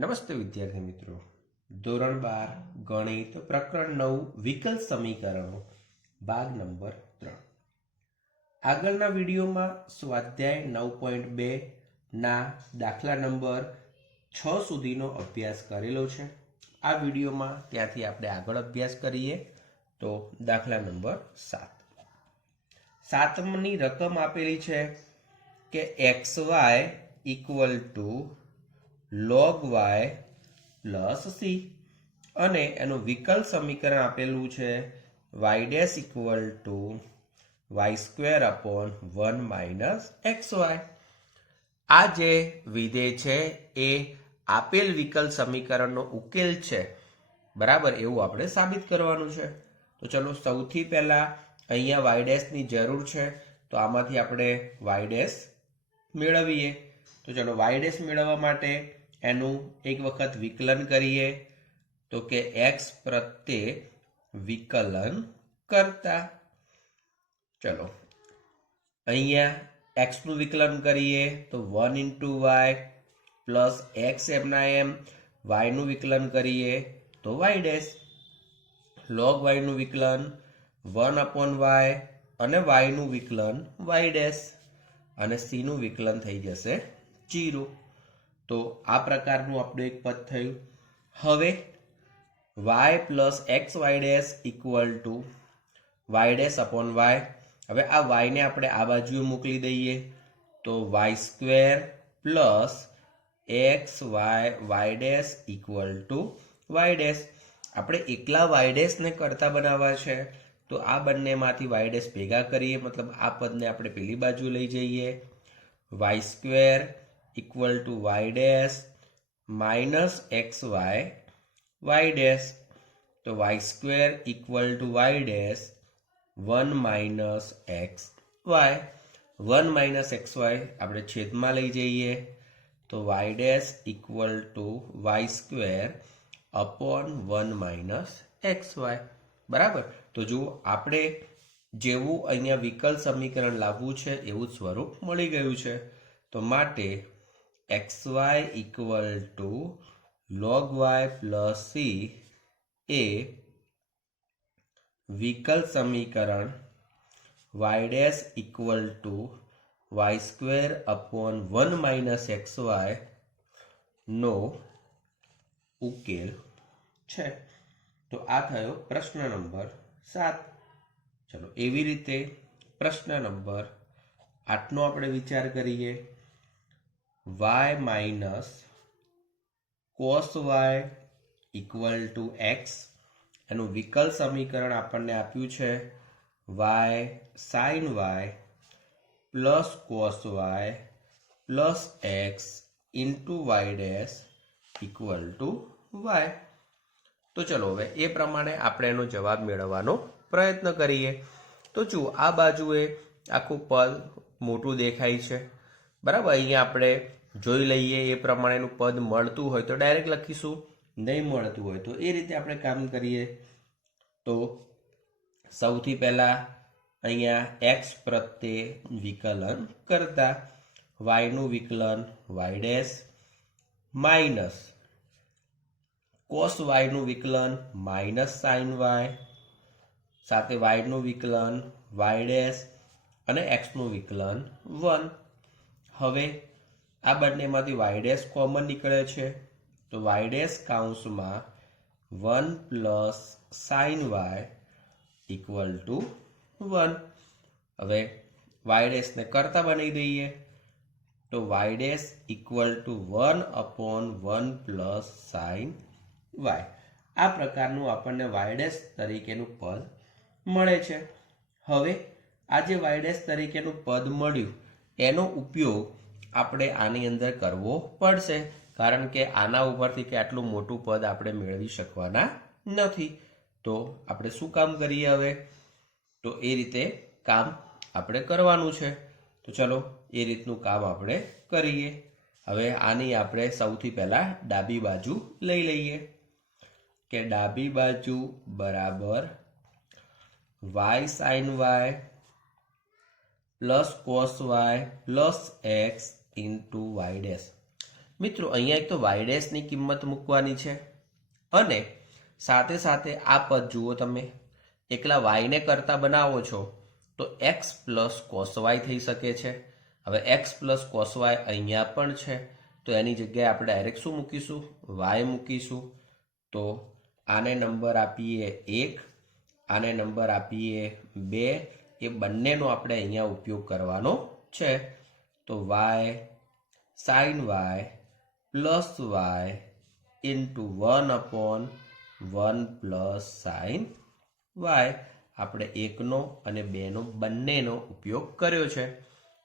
નમસ્તે વિદ્યાર્થી મિત્રો, ધોરણ 12 ગણિત પ્રકરણ 9 વિકલ સમીકરણો ભાગ નંબર 3. આગળના વિડીયોમાં સ્વાધ્યાય 9.2 ના દાખલા નંબર 6 સુધીનો અભ્યાસ કરેલો છે. આ વિડીયોમાં ત્યાંથી આપણે આગળ અભ્યાસ કરીએ તો દાખલા નંબર 7. 7ની રકમ આપેલી છે કે xy equal to log y plus c અને એનું વિકલ સમીકરણ આપેલું છે y dash equal two y square upon 1 minus xy. આ જે વિધેય છે એ આપેલ વિકલ સમીકરણનો ઉકેલ છે, બરાબર, એવું આપણે સાબિત કરવાનું છે. તો ચલો સૌથી પહેલા અહીંયા y ડેશની જરૂર છે, તો આમાંથી આપણે y ડેશ મેળવીએ. તો ચલો y ડેશ મેળવવા માટે એનું એક વખત વિકલન કરીએ, તો કે x પ્રત્યે વિકલન કરતા ચલો અહીંયા x નું વિકલન કરીએ તો 1 ઇન્ટુ y પ્લસ x એમના એમ, y નું વિકલન કરીએ તો y ડેશ, log y નું વિકલન 1 અપોન y અને y નું વિકલન y ડેશ અને c નું વિકલન થઈ જશે 0. તો આ પ્રકારનું આપણું એક પદ થયું. હવે y plus x Y dash equal to Y dash upon y. હવે આ y ને આપણે આ બાજુએ મોકલી દઈએ તો Y square plus x Y dash equal to Y dash. આપણે એકલા વાય ડેશને કરતા બનાવવા છે, તો આ બંનેમાંથી વાય ડેશ ભેગા કરીએ, મતલબ આ પદને આપણે પેલી બાજુ લઈ જઈએ. Y square equal to Y dash minus X Y dash. તો Y square equal to Y dash 1 minus X Y. 1 minus X Y આપણે છેદમાં લઈ જઈએ તો Y dash equal to Y square upon 1 minus X Y. બરાબર. તો જુઓ, આપણે જેવું અહીંયા વિકલ સમીકરણ લાવવું છે એવું સ્વરૂપ મળી ગયું છે. તો માટે xy equal to log y plus c એ વિકલ સમીકરણ y dash equal to Y square upon 1 minus X Y નો ઉકેલ છે. તો આ થયો પ્રશ્ન નંબર 7. ચલો એવી રીતે પ્રશ્ન નંબર 8નો આપણે વિચાર કરીએ. y minus cos y equal to x. એનું વિકલ સમીકરણ આપણને આપ્યું છે y sine y plus cos y plus x into Y dash equal to y. તો ચલો હવે એ પ્રમાણે આપણે એનો જવાબ મેળવવાનો પ્રયત્ન કરીએ. તો જુઓ, આ બાજુએ આખું પદ મોટું દેખાય છે, બરાબર. અહીંયા આપણે જોઈ લઈએ એ પ્રમાણેનું પદ મળતું હોય તો ડાયરેક્ટ લખીશું, નહીં મળતું હોય તો એ રીતે આપણે કામ કરીએ. તો સૌથી પહેલા અહીંયા એક્સ પ્રત્યે વિકલન કરતા y નું વિકલન y dash minus cos y નું વિકલન માઇનસ સાઇન y સાથે y નું વિકલન y ડેશ અને x નું વિકલન 1. હવે આ બંનેમાંથી y ડેશ કોમન નીકળે છે, તો y ડેશ કૌંસમાં 1 plus sine y equal to 1. હવે y ડેશને કરતા બનાવી દઈએ તો y dash equal to 1 upon 1 plus sine y. આ પ્રકારનું આપણને y ડેશ તરીકેનું પદ મળે છે. હવે આ જે y ડેશ તરીકેનું પદ મળ્યું એનો ઉપયોગ આપણે આની અંદર કરવો પડશે, કારણ કે આના ઉપરથી કે આટલું મોટું પદ આપણે મેળવી શકવાના નથી. તો આપણે શું કામ કરીએ હવે? તો એ રીતે કામ આપણે કરવાનું છે. તો ચલો એ રીતનું કામ આપણે કરીએ. હવે આની આપણે સૌથી પહેલા ડાબી બાજુ લઈ લઈએ કે ડાબી બાજુ બરાબર y sine y plus cos y plus x into Y dash. મિત્રો અહીંયા એક તો વાય ડેશની કિંમત મૂકવાની છે અને સાથે સાથે આ પદ જુઓ તમે, એકલા વાયને કરતા બનાવો છો તો એક્સ પ્લસ કોસ વાય થઈ શકે છે. હવે એક્સ પ્લસ કોસ વાય અહીંયા પણ છે, તો એની જગ્યાએ આપણે ડાયરેક્ટ શું મૂકીશું? વાય મૂકીશું. તો આને નંબર આપીએ 1, આને નંબર આપીએ 2, એ બંનેનો આપણે અહીંયા ઉપયોગ કરવાનો છે. તો y sine Y plus y into 1/1 plus sine y, આપણે 1નો અને 2નો બંનેનો ઉપયોગ કર્યો છે.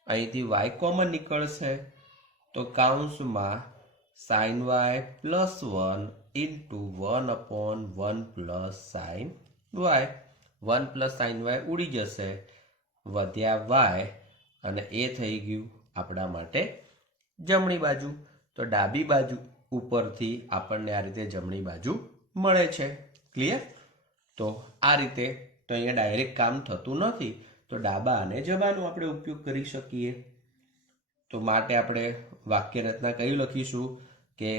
અહીંથી વાય કોમન નીકળશે, તો કૌંસમાં sine Y plus 1 into 1/1 plus sine y, 1 plus sine y ઉડી જશે, વધ્યા વાય, અને એ થઈ ગયું આપણા માટે જમણી બાજુ. તો ડાબી બાજુ ઉપરથી આપણને આ રીતે જમણી બાજુ મળે છે. ક્લિયર? તો આ રીતે તો અહીંયા ડાયરેક્ટ કામ થતું નથી, તો ડાબા અને જબાનો આપણે ઉપયોગ કરી શકીએ. તો માટે આપણે વાક્ય રચના કઈ લખીશું કે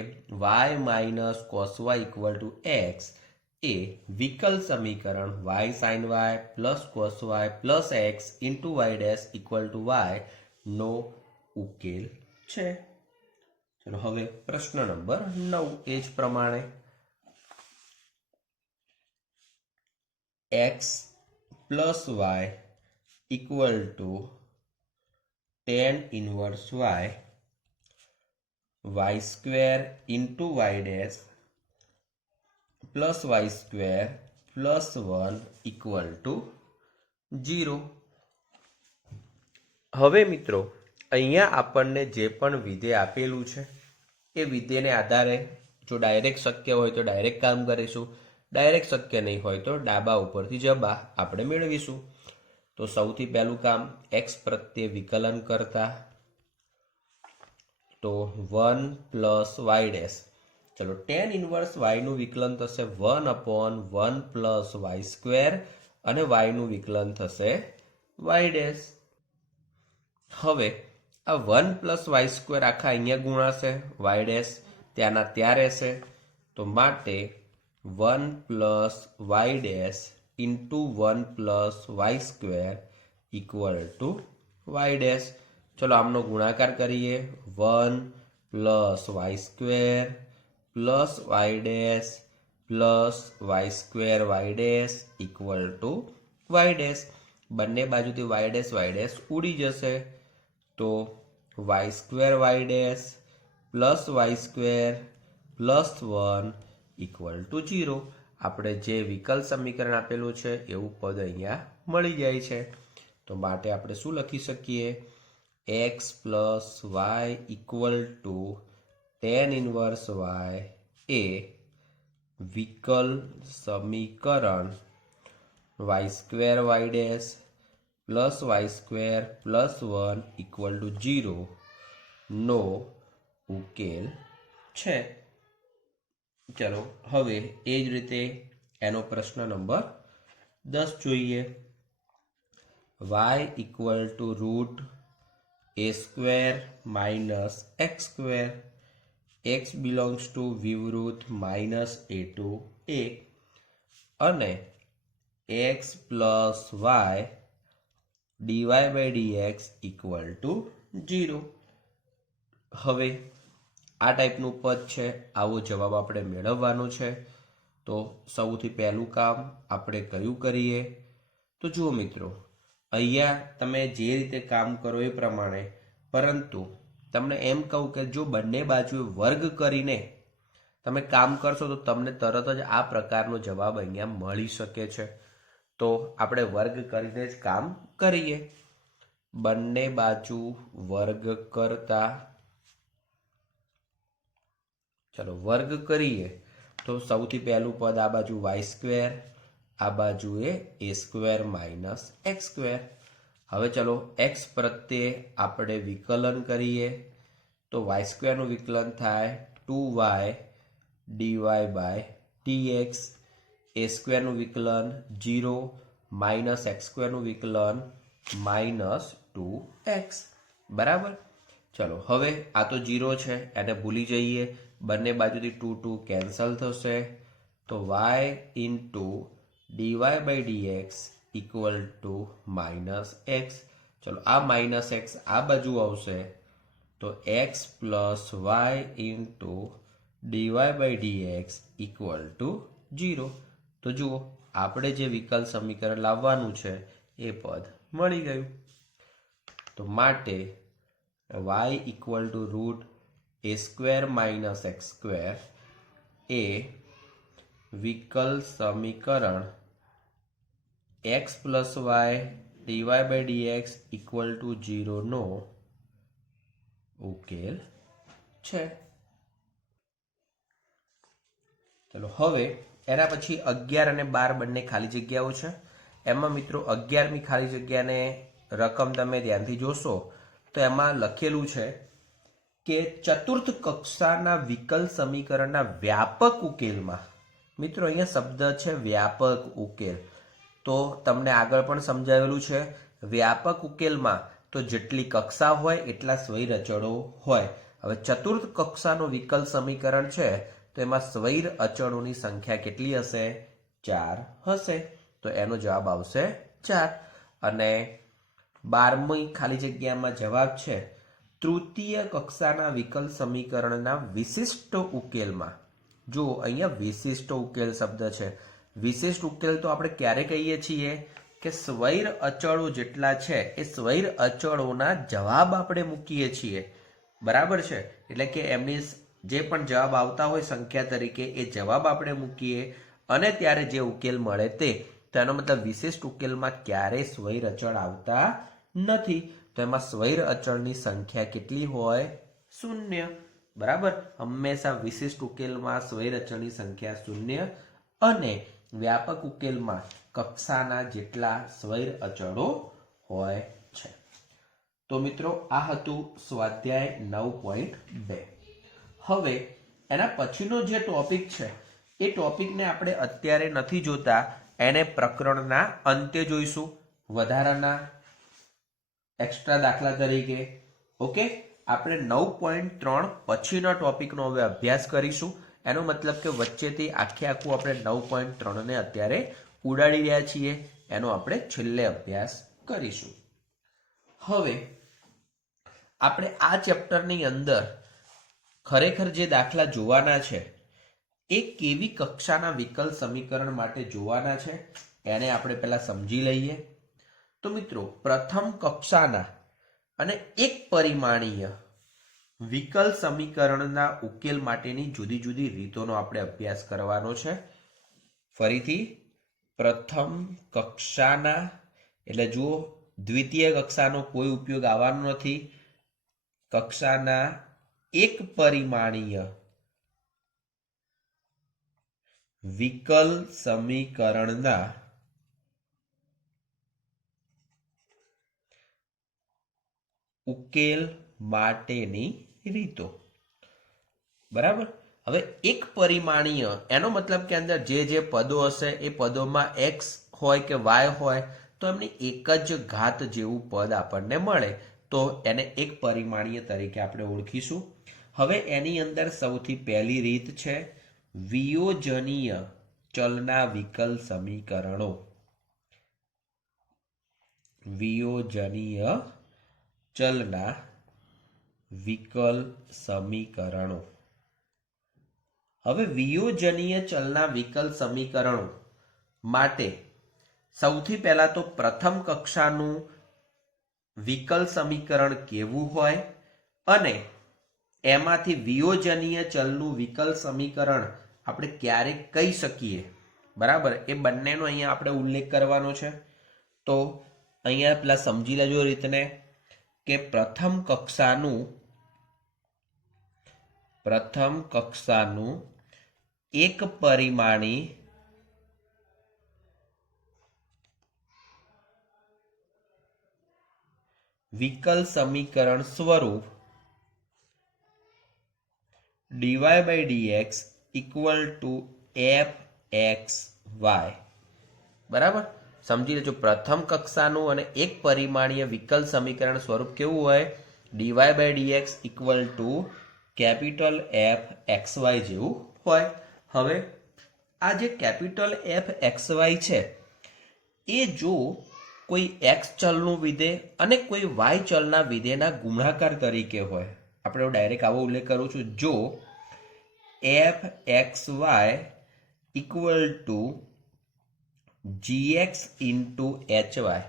Y minus cos Y equal to X એ વિકલ સમીકરણ Y sine Y plus cos Y plus x into Y dash equal to Y નો ઉકેલ છે. ચલો હવે પ્રશ્ન નંબર 9 એ જ પ્રમાણે x plus Y equal to tan inverse y, y square into y dash plus y square plus 1 equal to 0. હવે મિત્રો અહીંયા આપણને જે પણ વિધેય આપેલું છે એ વિધેયને આધારે જો ડાયરેક્ટ શક્ય હોય તો ડાયરેક્ટ કામ કરીશું, ડાયરેક્ટ શક્ય નહીં હોય તો ડાબા ઉપરથી જબા આપણે મેળવીશું. તો સૌથી પહેલું કામ એક્સ પ્રત્યે વિકલન કરતા, તો 1 પ્લસ વાય ડેશ, ચલો tan ઇનવર્સ વાયનું વિકલન થશે 1/1 પ્લસ વાય સ્ક્વેર અને વાયનું વિકલન થશે વાય ડેશ. હવે આ 1 પ્લસ વાય સ્ક્વેર આખા અહીંયા ગુણાશે, વાય ડેશ ત્યાંના ત્યાં રહેશે, તો માટે 1 plus y dash into 1 plus Y square equal to Y dash. ચલો આમનો ગુણાકાર કરીએ, 1 plus Y square plus y dash plus Y square Y dash equal to Y dash. બંને બાજુથી વાય ડેશ ઉડી જશે, તો Y square Y dash plus Y square plus 1 equal to 0. આપણે જે વિકલ સમીકરણ આપેલું છે એવું પદ અહીંયા મળી જાય છે. તો માટે આપણે શું લખી શકીએ? X plus Y equal to tan inverse Y એ વિકલ સમીકરણ Y square Y dash plus Y square plus 1 equal to 0 નો ઉકેલ છે. ચલો હવે એ જ રીતે એનો પ્રશ્ન નંબર 10 જોઈએ. y equal to root a square minus X square, x belongs to વિવૃત માઇનસ a ટુ a અને x plus Y dy by dx equal to 0. હવે આ ટાઈપનું પદ છે, આવો જવાબ આપણે મેળવવાનો છે. તો સૌથી પહેલું કામ આપણે કયું કરીએ? તો જુઓ મિત્રો, અહીંયા તમે જે રીતે કામ કરો એ પ્રમાણે, પરંતુ તમને એમ કહું કે જો બંને બાજુએ વર્ગ કરીને તમે કામ કરશો તો તમને તરત જ આ પ્રકારનો જવાબ અહીંયા મળી શકે છે. તો આપણે વર્ગ કરીને જ કામ કરીએ. બંને બાજુ વર્ગ કરતા, ચલો વર્ગ કરીએ તો સૌથી પહેલું પદ આ બાજુ વાય સ્ક્વેર, આ બાજુ એ સ્ક્વેર માઇનસ એક્સ સ્ક્વેર. હવે ચલો એક્સ પ્રત્યે આપણે વિકલન કરીએ, તો વાય સ્ક્વેરનું વિકલન થાય 2y dy બાય dx, એ સ્ક્વેરનું વિકલન 0 માઇનસ એક્સ સ્ક્વેરનું વિકલન માઇનસ 2x, બરાબર. ચલો હવે આ તો 0 છે, એને ભૂલી જઈએ. બંને બાજુથી 2 કેન્સલ થશે. તો y into dy by dx equal to -x. ચલો આ -x આ બાજુ આવશે તો x plus y into dy by dx equal to 0. તો જુઓ આપણે જે વિકલ સમીકરણ લાવવાનું છે એ પદ મળી ગયું. તો માટે y equal to root a² minus x² એ વિકલ સમીકરણ x plus Y dy by dx equal to 0 નો ઉકેલ છે. ચલો હવે એના પછી 11 અને 12 બંને ખાલી જગ્યાઓ છે. એમાં મિત્રો 11મી ખાલી જગ્યાને રકમ તમે ધ્યાનથી જોશો તો એમાં લખેલું છે કે ચતુર્થ કક્ષાના વિકલ સમીકરણના વ્યાપક ઉકેલમાં, મિત્રો અહીંયા શબ્દ છે વ્યાપક ઉકેલ, તો તમને આગળ પણ સમજાવેલું છે વ્યાપક ઉકેલમાં તો જેટલી કક્ષા હોય એટલા સ્વૈર અચળો હોય. હવે ચતુર્થ કક્ષાનું વિકલ સમીકરણ છે તો એમાં સ્વૈર અચળોની સંખ્યા કેટલી હશે? 4 હશે. તો એનો જવાબ આવશે 4. અને 12મી ખાલી જગ્યામાં જવાબ છે તૃતીય કક્ષાના વિકલ સમીકરણના વિશિષ્ટ ઉકેલમાં. જો અહીંયા વિશિષ્ટ ઉકેલ શબ્દ છે. વિશિષ્ટ ઉકેલ તો આપણે ક્યારે કહીએ છીએ કે સ્વૈર અચળો જેટલા છે એ સ્વૈર અચળોના જવાબ આપણે મૂકીએ છીએ. બરાબર છે? એટલે કે એમની જે પણ જવાબ આવતા હોય સંખ્યા તરીકે એ જવાબ આપણે મૂકીએ અને ત્યારે જે ઉકેલ મળે તે. તો એનો મતલબ વિશિષ્ટ ઉકેલમાં ક્યારેય સ્વૈર અચળ આવતા નથી. તો એમાં સ્વૈર અચળની સંખ્યા કેટલી હોય? 0. બરાબર? હંમેશા વિશિષ્ટ ઉકેલમાં સ્વૈર અચળની સંખ્યા 0 અને વ્યાપક ઉકેલમાં કક્ષાના જેટલા સ્વૈર અચળો હોય છે. તો મિત્રો આ હતું સ્વાધ્યાય 9.2. હવે એના પછીનો જે ટોપિક છે એ ટોપિકને આપણે અત્યારે નથી જોતા, એને પ્રકરણના અંતે જોઈશું વધારાના એક્સ્ટ્રા દાખલા તરીકે. ઓકે, આપણે 9.3 પછીના ટોપિકનો હવે અભ્યાસ કરીશું. એનો મતલબ કે વચ્ચેથી આખું આપણે 9.3 ને અત્યારે ઉડાડી રહ્યા છીએ, એનો આપણે છેલ્લે અભ્યાસ કરીશું. હવે આપણે આ ચેપ્ટરની અંદર ખરેખર જે દાખલા જોવાના છે એ કેવી કક્ષાના વિકલ સમીકરણ માટે જોવાના છે એને આપણે પહેલા સમજી લઈએ. તો મિત્રો પ્રથમ કક્ષાના અને એક પરિમાણીય વિકલ સમીકરણના ઉકેલ માટેની જુદી જુદી રીતોનો આપણે અભ્યાસ કરવાનો છે. ફરીથી પ્રથમ કક્ષાના એટલે જુઓ દ્વિતીય કક્ષાનો કોઈ ઉપયોગ આવવાનો નથી. કક્ષાના એક પરિમાણીય વિકલ સમીકરણના ઉકેલ માટેની રીતો. બરાબર? હવે એક પરિમાણીય એનો મતલબ કે અંદર જે પદો હશે એ પદોમાં x હોય કે y હોય તો એમની એક જ ઘાત જેવું પદ આપણને મળે, તો એને એક પરિમાણીય તરીકે આપણે ઓળખીશું. હવે એની અંદર સૌથી પહેલી રીત છે વિયોજનીય ચલના વિકલ સમીકરણો. વિયોજનીય ચલના વિકલ સમીકરણો. હવે વિયોજનીય ચલના વિકલ સમીકરણો માટે સૌથી પહેલા તો પ્રથમ કક્ષાનું વિકલ સમીકરણ કેવું હોય અને એમાંથી વિયોજનીય ચલનું વિકલ સમીકરણ આપણે ક્યારે કહી શકીએ. બરાબર? એ બંનેનો અહીંયા આપણે ઉલ્લેખ કરવાનો છે. તો અહીંયા પેલા સમજી લેજો રીતને કે પ્રથમ કક્ષાનું એક પરિમાણી વિકલ સમીકરણ સ્વરૂપ dy by dx equal to fxy. બરાબર? સમજી લેજો પ્રથમ કક્ષાનું અને એક પરિમાણીય વિકલ સમીકરણ સ્વરૂપ કેવું હોય? Dy by dx equal to capital F x y જેવું હોય. હવે આ જે કેપિટલ એફ એક્સ વાય છે એ જો કોઈ એક્સ ચલનું વિધેય અને કોઈ વાય ચલના વિધેયના ગુણાકાર તરીકે હોય, આપણે ડાયરેક્ટ આવો ઉલ્લેખ કરું છું, જો F x y equal to gx into H y,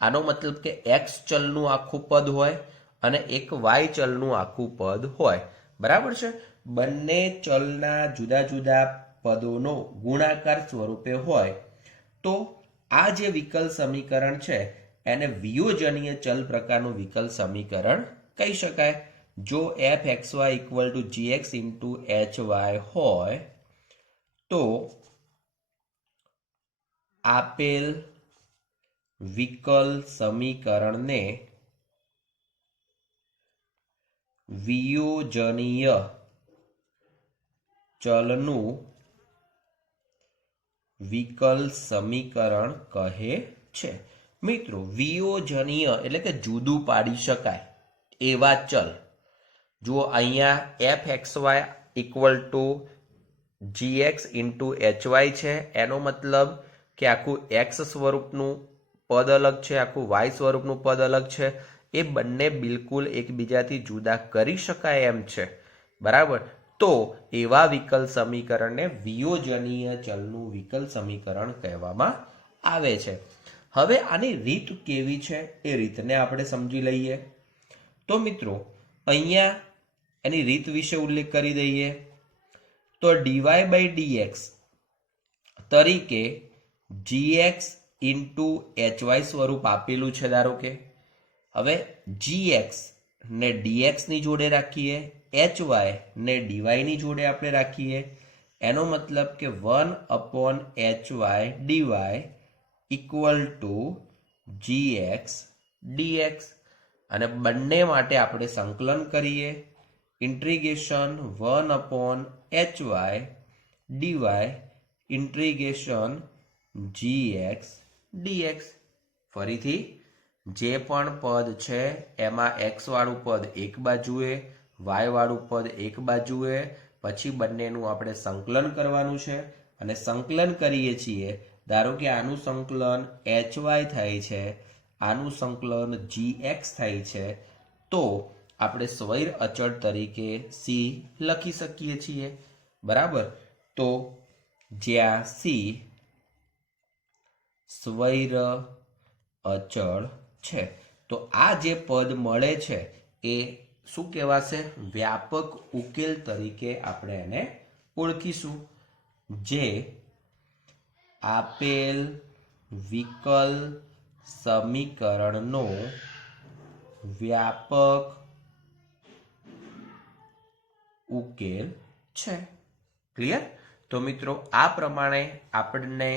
આનો મતલબ કે એક્સ ચલનું આખું પદ હોય અને એક વાય ચલનું આખું પદ હોય. બરાબર છે. બંને ચલના જુદા જુદા પદોનો ગુણાકાર સ્વરૂપે હોય તો આ જે વિકલ સમીકરણ છે એને વિયોજનીય ચલ પ્રકારનું વિકલ સમીકરણ કહી શકાય. જો F x y equal to gx into H y હોય તો આપેલ વિકલ સમીકરણને વિયોજનીય ચલનું વિકલ સમીકરણ કહે છે. મિત્રો, વિયોજનીય એટલે કે જુદું પાડી શકાય એવા ચલ, જો અહીંયા F x y equal to gx into H y છે, એનો મતલબ કે આખું એક્સ સ્વરૂપનું પદ અલગ છે, આખું વાય સ્વરૂપનું પદ અલગ છે, એ બંને બિલકુલ એકબીજાથી જુદા કરી શકાય એમ છે. બરાબર. તો એવા વિકલ સમીકરણને વિયોજનીય ચલનું વિકલ સમીકરણ કહેવામાં આવે છે. હવે આની રીત કેવી છે એ રીતને આપણે સમજી લઈએ. તો મિત્રો, અહીંયા એની રીત વિશે ઉલ્લેખ કરી દઈએ તો ડીવાય બાય ડીએક્સ તરીકે જીએક્સ ઇન્ટુ એચવાય સ્વરૂપ આપેલું છે. ધારો કે હવે જીએક્સ ને ડીએક્સની જોડે રાખીએ, એચવાય ને ડીવાયની જોડે આપણે રાખીએ. એનો મતલબ કે 1/hy dy equal to gx dx, અને બંને માટે આપણે સંકલન કરીએ. Integration 1/hy dy integration gx dx. ફરીથી જે પણ પદ છે એમાં એક્સ વાળું પદ એક બાજુએ, વાય વાળું પદ એક બાજુએ, પછી બંનેનું આપણે સંકલન કરવાનું છે. અને સંકલન કરીએ છીએ, ધારો કે આનું સંકલન એચવાય થાય છે, આનું સંકલન જીએક્સ થાય છે, તો આપણે સ્વૈર અચળ તરીકે સી લખી શકીએ છીએ. બરાબર. તો જ્યાં સી સ્વૈર અચળ છે, તો આ જે પદ મળે છે એ શું કહેવાશે? વ્યાપક ઉકેલ તરીકે આપણે એને ઓળખીશું. જે આપેલ વિકલ સમીકરણનો વ્યાપક ઉકેલ છે. ક્લિયર? તો મિત્રો, આ પ્રમાણે આપણને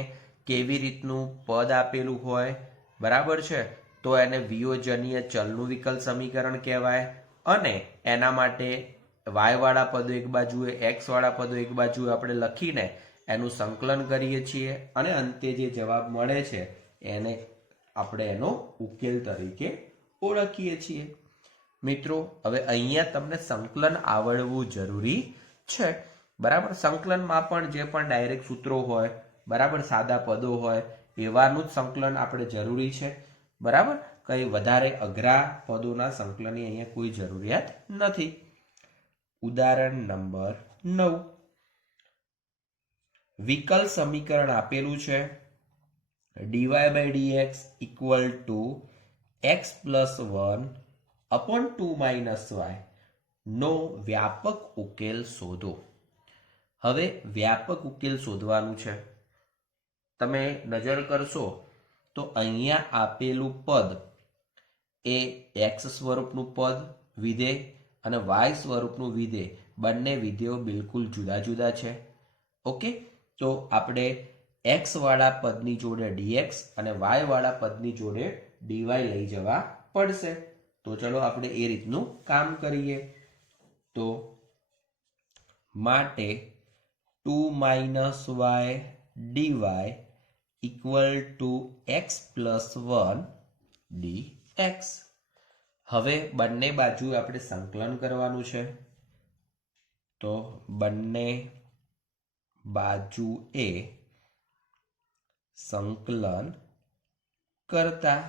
કેવી રીતનું પદ આપેલું હોય, બરાબર છે, તો એને વિયોજનીય ચલનું વિકલ સમીકરણ કહેવાય. અને એના માટે વાય વાળા પદો એક બાજુએ, એક્સ વાળા પદો એક બાજુએ આપણે લખીને એનું સંકલન કરીએ છીએ અને અંતે જે જવાબ મળે છે એને આપણે એનો ઉકેલ તરીકે ઓળખીએ છીએ. મિત્રો, હવે અહીંયા તમને સંકલન આવડવું જરૂરી છે. બરાબર. સંકલનમાં પણ જે પણ ડાયરેક્ટ સૂત્રો હોય, બરાબર, સાદા પદો હોય, એવાનું જ સંકલન આપણે જરૂરી છે. બરાબર. કઈ વધારે અઘરા પદોના સંકલનની અહીંયા કોઈ જરૂરિયાત નથી. ઉદાહરણ નંબર 9. વિકલ સમીકરણ આપેલું છે dy by dx equal to x plus 1/2 y નો વ્યાપક ઉકેલ શોધો. હવે વ્યાપક ઉકેલ શોધવાનું છે. તમે નજર કરશો તો અહીંયા આપેલું પદ એ એક્સ સ્વરૂપનું પદ વિધેય અને વાય સ્વરૂપનું વિધેય, બંને વિધેયો બિલકુલ જુદા જુદા છે. ઓકે. તો આપણે એક્સ વાળા પદની જોડે ડીએક્સ અને વાય વાળા પદની જોડે ડીવાય લઈ જવા પડશે. તો ચલો આપણે એ રીતનું કામ કરીએ. તો માટે 2 - y dy equal to x + 1 dx. હવે બંને બાજુ આપણે સંકલન કરવાનું છે, તો બંને બાજુએ સંકલન કરતા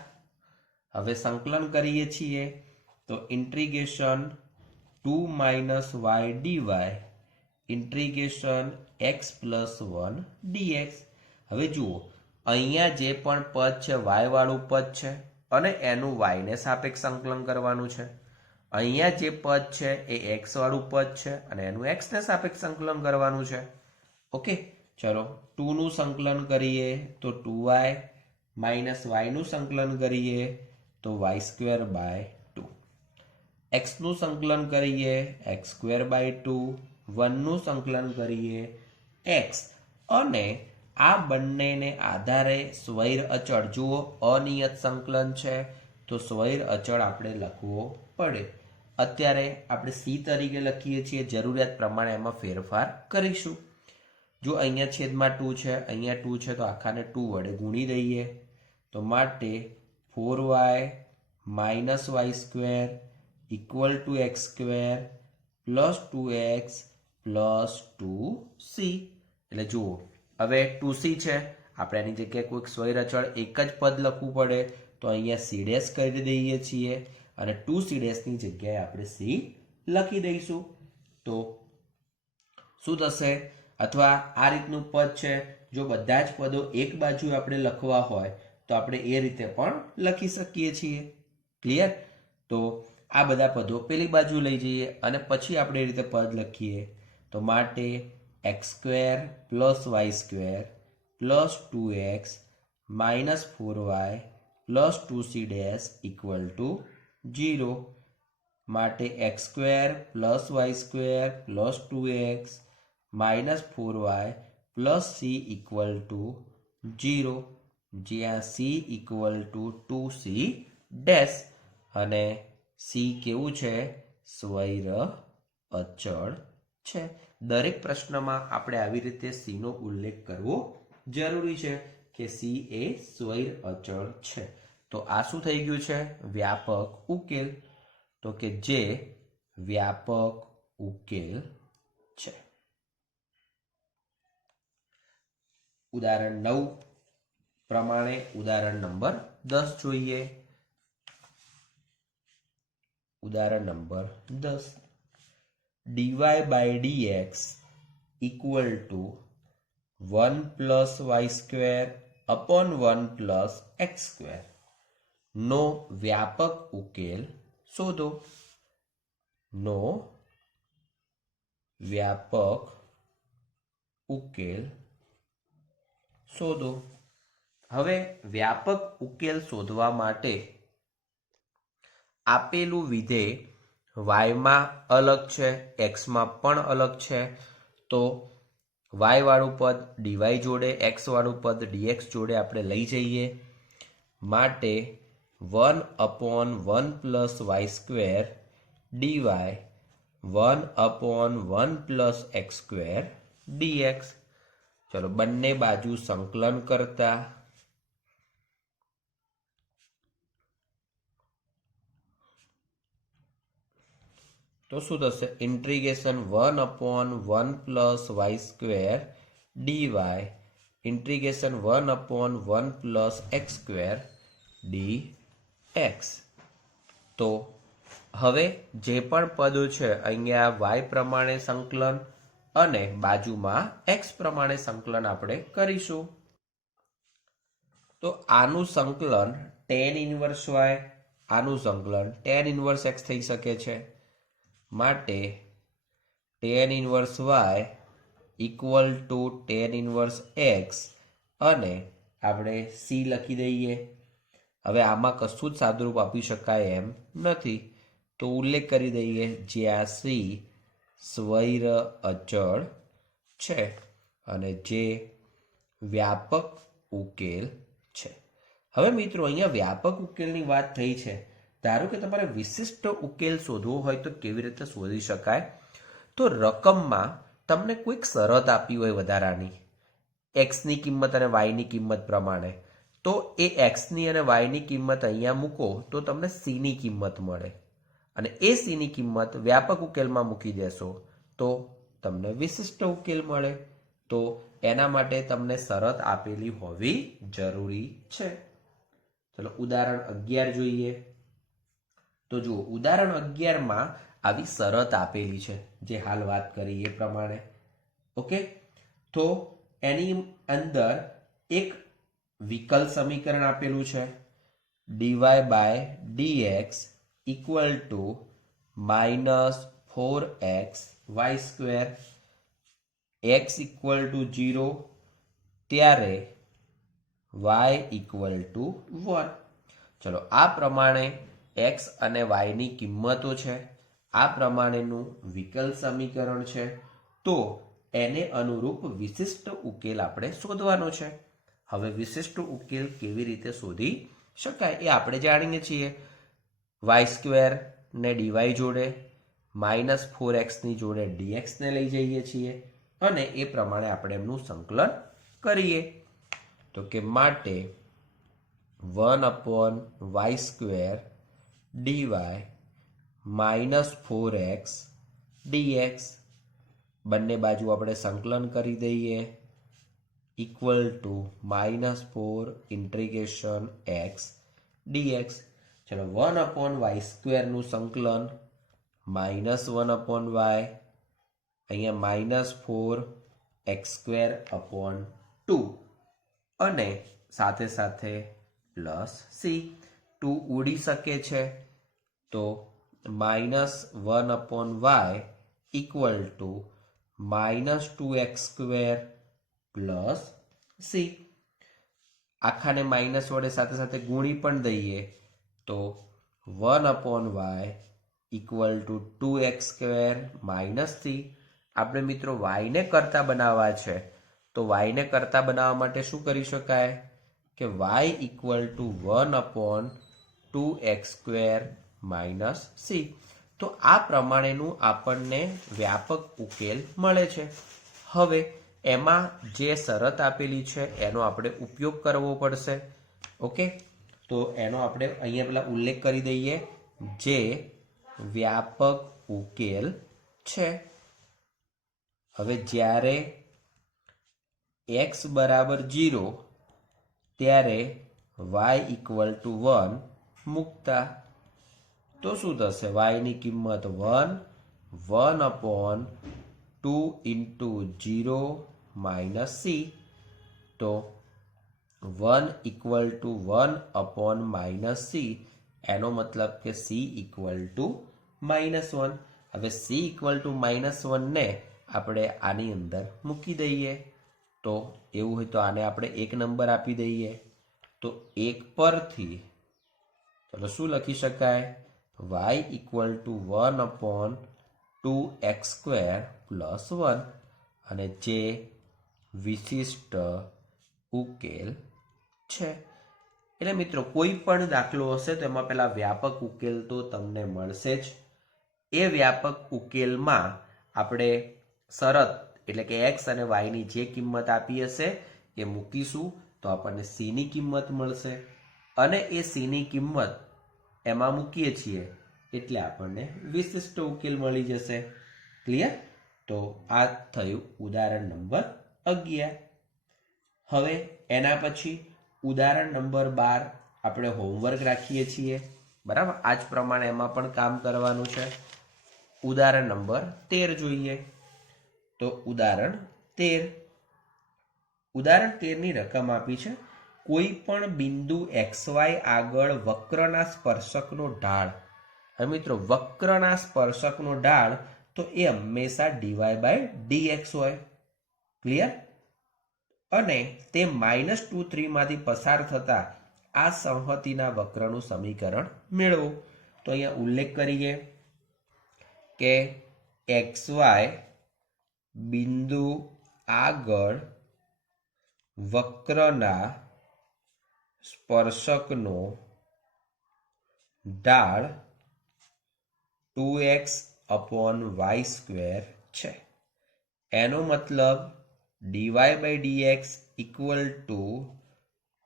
હવે સંકલન કરીએ છીએ તો integration 2 - y dy integration x + 1 dx. હવે જુઓ અહીંયા જે પણ પદ છે y વાળું પદ છે અને એનું y ને સાપેક્ષ સંકલન કરવાનું છે. અહીંયા જે પદ છે એ x વાળું પદ છે અને એનું x ને સાપેક્ષ સંકલન કરવાનું છે. ઓકે, ચલો 2 નું સંકલન કરીએ તો 2y - y નું સંકલન કરીએ તો y²/2, x નું સંકલન કરીએ x²/2, 1 નું સંકલન કરીએ x, અને આ બંનેને આધારે સ્વૈર અચળ, જુઓ અનિયત સંકલન છે તો સ્વૈર અચળ આપણે લખવો પડે. અત્યારે આપણે c તરીકે લખીએ છીએ, જરૂરિયાત પ્રમાણે એમાં ફેરફાર કરીશું. જો અહીંયા છેદમાં 2 છે, અહીંયા 2 છે તો આખાને 2 વડે ગુણી દઈએ, તો માટે 4y - y² = x² + 2x + 2c. એટલે જુઓ હવે 2c છે, આપણે એની જગ્યાએ કોઈક સ્વૈર અચળ એક જ પદ લખવું પડે તો અહીંયા c' કરી દઈએ છીએ અને 2c' ની જગ્યાએ આપણે c લખી દઈશું. તો શું થશે? અથવા આ રીતનું પદ છે, જો બધા જ પદો એક બાજુ આપણે લખવા હોય તો આપણે એ રીતે પણ લખી શકીએ છીએ. ક્લિયર? તો આ બધા પદો પેલી બાજુ લઈ જઈએ અને પછી આપણે એ રીતે પદ લખીએ તો માટે x² + y² + 2x - 4y + 2c' = 0. માટે x² + y² + 2x - 4y + c = 0, જ્યાં c = 2c' અને c કેવું છે? સ્વૈર અચળ છે. દરેક પ્રશ્નમાં આપણે આવી રીતે c નો ઉલ્લેખ કરવો જરૂરી છે કે c એ સ્વૈર અચળ છે. તો આ શું થઈ ગયું છે? વ્યાપક ઉકેલ. તો કે જે વ્યાપક ઉકેલ છે. ઉદાહરણ 9 પ્રમાણે ઉદાહરણ નંબર 10 જોઈએ. ઉદાહરણ નંબર 10, dy/dx = 1 + y² / 1 + x² નો વ્યાપક ઉકેલ શોધો. નો વ્યાપક ઉકેલ શોધો. હવે વ્યાપક ઉકેલ શોધવા માટે આપેલું વિધેય y માં અલગ છે, x માં પણ અલગ છે, તો y વાળું પદ dy જોડે, x વાળું પદ dx જોડે આપણે લઈ જઈએ. માટે 1/1 + y² dy 1/1 + x² dx. ચલો બંને બાજુ સંકલન કરતા તો શું થશે? Integration 1/1 + y² dy integration 1/1 + x² dx. તો હવે જે પણ પદો છે અહીંયા y પ્રમાણે સંકલન અને બાજુમાં x પ્રમાણે સંકલન આપણે કરીશું. તો આનું સંકલન tan ઇન્વર્સ y, આનું સંકલન tan ઇન્વર્સ x થઈ શકે છે. માટે tan inverse y = tan inverse x અને આપણે c લખી દઈએ. હવે આમાં કશું જ સાદુરૂપ આપી શકાય એમ નથી, તો ઉલ્લેખ કરી દઈએ જ્યાં c સ્વૈર અચળ છે અને જે વ્યાપક ઉકેલ છે. હવે મિત્રો અહીંયા વ્યાપક ઉકેલની વાત થઈ છે. ધારો કે તમારે વિશિષ્ટ ઉકેલ શોધવો હોય તો કેવી રીતે શોધી શકાય? તો રકમમાં તમને કોઈક શરત આપી હોય વધારાની, x ની કિંમત અને y ની કિંમત પ્રમાણે, તો એ એક્સની અને વાયની કિંમત અહીંયા મૂકો તો તમને સીની કિંમત મળે અને એ સીની કિંમત વ્યાપક ઉકેલમાં મૂકી દેશો તો તમને વિશિષ્ટ ઉકેલ મળે. તો એના માટે તમને શરત આપેલી હોવી જરૂરી છે. ચલો ઉદાહરણ 11 જોઈએ. તો જુઓ ઉદાહરણ 11માં આવી શરત આપેલી છે જે હાલ વાત કરી એ પ્રમાણે. ઓકે, તો એની અંદર એક વિકલ સમીકરણ આપેલું છે dy by dx equal to -4x y square, x equal to 0 ત્યારે y ઇક્વલ ટુ 1. ચલો આ પ્રમાણે x અને y ની કિંમતો છે, આ પ્રમાણેનું વિકલ સમીકરણ છે. તો એને અનુરૂપ વિશિષ્ટ ઉકેલ આપણે શોધવાનો છે. હવે વિશિષ્ટ ઉકેલ કેવી રીતે શોધી શકાય એ આપણે જાણીએ છીએ. y સ્ક્વેર ને dy જોડે -4x ની જોડે dx ને લઈ જઈએ છીએ અને એ પ્રમાણે આપણે એમનું સંકલન કરીએ. તો કે માટે 1/y square dy -4x dx બંને બાજુ આપણે સંકલન કરી દઈએ equal to -4 integration x dx. ચલો 1/y સ્ક્વેરનું સંકલન -1/y, અહીંયા -4x સ્ક્વેર અપોન 2 અને સાથે સાથે પ્લસ c. 2 ઉડી શકે છે તો -1/y equal to -2x square plus c. આખાને માઇનસ વડે સાથે સાથે ગુણી પણ દઈએ તો 1/y equal to 2x square minus c. આપણે મિત્રો y ને કરતા બનાવવા છે તો y ને કરતા બનાવવા માટે શું કરી શકાય કે y equal two 1/2x square minus c. તો આ પ્રમાણેનું આપણને વ્યાપક ઉકેલ મળે છે. હવે એમાં જે શરત આપેલી છે એનો આપણે ઉપયોગ કરવો પડશે. ઓકે, તો એનો આપણે અહીંયા પેલા ઉલ્લેખ કરી દઈએ જે વ્યાપક ઉકેલ છે. હવે જ્યારે x બરાબર 0 ત્યારે y ઇક્વલ ટુ 1 મૂકતા તો શું થશે? y ની કિંમત 1/2 ઇન્ટુ 0 માઇનસ c. તો 1 ઇક્વલ ટુ 1/-c એનો મતલબ કે c ઇક્વલ ટુ -1. હવે c ઇક્વલ ટુ -1 ને આપણે આની અંદર મૂકી દઈએ તો એવું હોય તો આને આપણે 1 નંબર આપી દઈએ તો 1 પરથી ચલો શું લખી શકાય? y equal two 1/2x square plus 1 અને જે વિશિષ્ટ ઉકેલ છે. એટલે મિત્રો કોઈ પણ દાખલો હશે તો એમાં પેલા વ્યાપક ઉકેલ તો તમને મળશે જ. એ વ્યાપક ઉકેલમાં આપણે શરત એટલે કે x અને y ની જે કિંમત આપી હશે એ મૂકીશું તો આપણને c ની કિંમત મળશે અને એ c ની કિંમત એમાં મૂકીએ છીએ એટલે આપણને વિશિષ્ટ ઉકેલ મળી જશે. ક્લિયર? તો આ થયું ઉદાહરણ નંબર 11. હવે એના પછી ઉદાહરણ નંબર 12 આપણે હોમવર્ક રાખીએ છીએ. બરાબર, આ જ પ્રમાણે એમાં પણ કામ કરવાનું છે. ઉદાહરણ નંબર 13 જોઈએ. તો ઉદાહરણ 13 ની રકમ આપી છે કોઈ પણ બિંદુ xy આગળ વક્રના સ્પર્શકનો ઢાળ. હવે મિત્રો વક્રના સ્પર્શકનો ઢાળ તો એ હંમેશા dy/dx હોય. ક્લિયર? અને તે -2 માંથી પસાર થતા આ સંહતિના વક્રનું સમીકરણ મેળવો. તો અહીંયા ઉલ્લેખ કરીએ કે xy બિંદુ આગળ વક્રના સ્પર્શકનો ઢાળ 2x/y સ્ક્વેર છે. એનો મતલબ dy/dx ઇક્વલ ટુ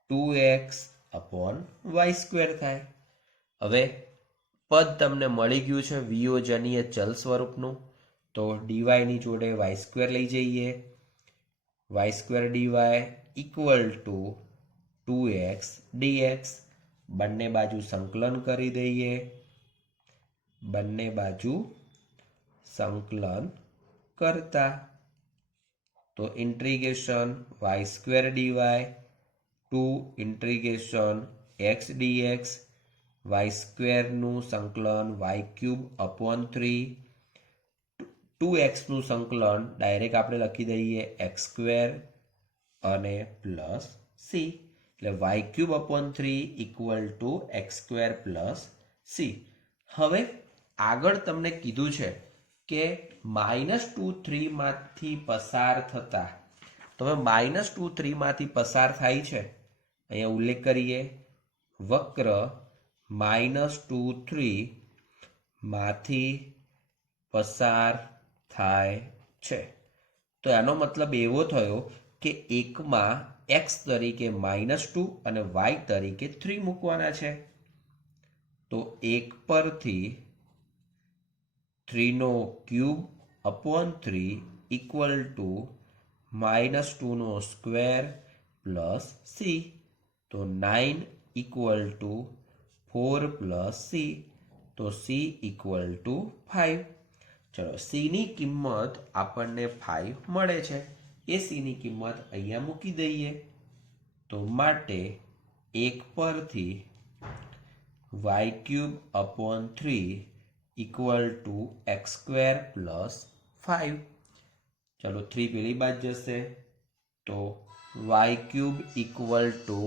2x/y² થાય. હવે પદ તમને મળી ગયું છે વિયોજનીય ચલ સ્વરૂપનું, તો ડીવાયની જોડે y² લઈ જઈએ. y² dy equal to 2x dx. બંને બાજુ સંકલન કરી દઈએ. બંને બાજુ સંકલન કરતા તો integration y² dy two integration x dx, y² નું સંકલન y³/3, 2x નું સંકલન ડાયરેક્ટ આપણે લખી દઈએ x² અને પ્લસ c, એટલે y³/3 equal to x² plus c. હવે આગળ તમને કીધું છે કે -2 3 માંથી પસાર થતા, તો હવે -2 3 માંથી પસાર થાય છે, અહીંયા ઉલ્લેખ કરીએ વક્ર -2 3 માંથી પસાર થાય છે. તો એનો મતલબ એવો થયો કે એકમાં x તરીકે -2 અને y તરીકે 3 મૂકવાના છે. તો 1 પરથી 3³/3 ઇક્વલ ટુ -2² પ્લસ c. તો 9 ઇક્વલ ટુ 4 પ્લસ c. તો c ઇક્વલ ટુ 5. ચલો c ની કિંમત આપણને 5 મળે છે. એ c ની કિંમત અહીંયા મૂકી દઈએ. તો માટે 1 પરથી y³/3 equal to x² plus 5. ચલો 3 પેલી બાદ જશે, તો y³ equal to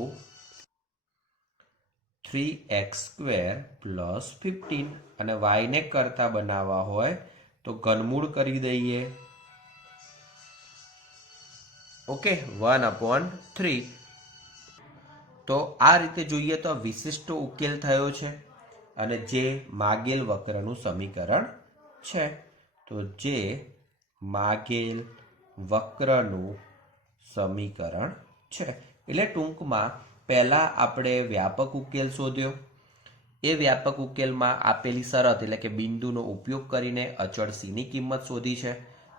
3x² plus 15. અને y ને કરતા બનાવવા હોય તો ઘનમૂળ કરી દઈએ. ઓકે, 1/3. તો આ રીતે જોઈએ તો વિશિષ્ટ ઉકેલ થયો છે અને જે માગેલ વક્રનું સમીકરણ છે. તો જે માગેલ વક્રનું સમીકરણ છે, એટલે ટૂંકમાં પહેલા આપણે વ્યાપક ઉકેલ શોધ્યો. એ વ્યાપક ઉકેલમાં આપેલી શરત એટલે કે બિંદુનો ઉપયોગ કરીને અચળ c ની કિંમત શોધી છે.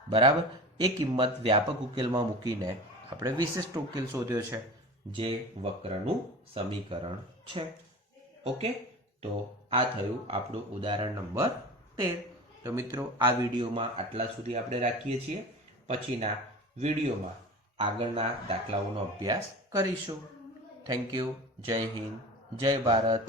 બરાબર, એ કિંમત વ્યાપક ઉકેલમાં મૂકીને આપણે વિશિષ્ટ ઉકેલ શોધ્યો છે, જે વક્રનું સમીકરણ છે. ઓકે, તો આ થયું આપણું ઉદાહરણ નંબર 13. તો મિત્રો, આ વિડીયોમાં આટલા સુધી આપણે રાખીએ છીએ. પછીના વિડીયોમાં આગળના દાખલાઓનો અભ્યાસ કરીશું. Thank you. જય હિન્દ, જય ભારત.